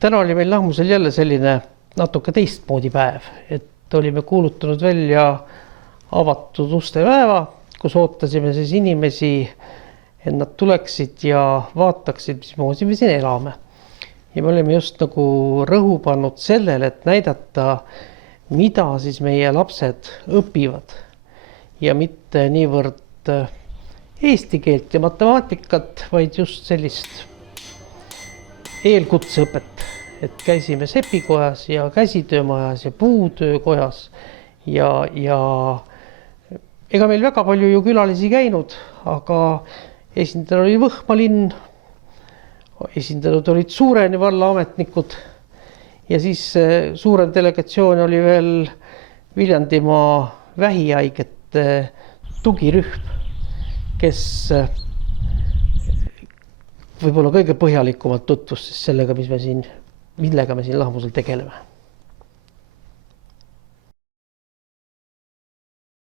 täna oli meil Lahmusel jälle selline natuke teistmoodi päev, et olime kuulutanud välja avatud uste päeva, kus ootasime siis inimesi, et nad tuleksid ja vaataksid, mismoodi me siin elame. Ja me olime just nagu rõhu pannud sellele, et näidata, mida siis meie lapsed õpivad ja mitte niivõrd eesti keelt ja matemaatikat, vaid just sellist eelkutseõpet, et käisime sepikojas ja käsitöömajas ja puutöökojas ja ega meil väga palju ju külalisi käinud, aga esindajad oli Võhma linn, esindanud olid Suureni valla ametnikud ja siis suurem delegatsioon oli veel Viljandimaa vähihaigete tugirühm, kes võib-olla kõige põhjalikumalt tutvus sellega, millega me siin Lahmusel tegeleme.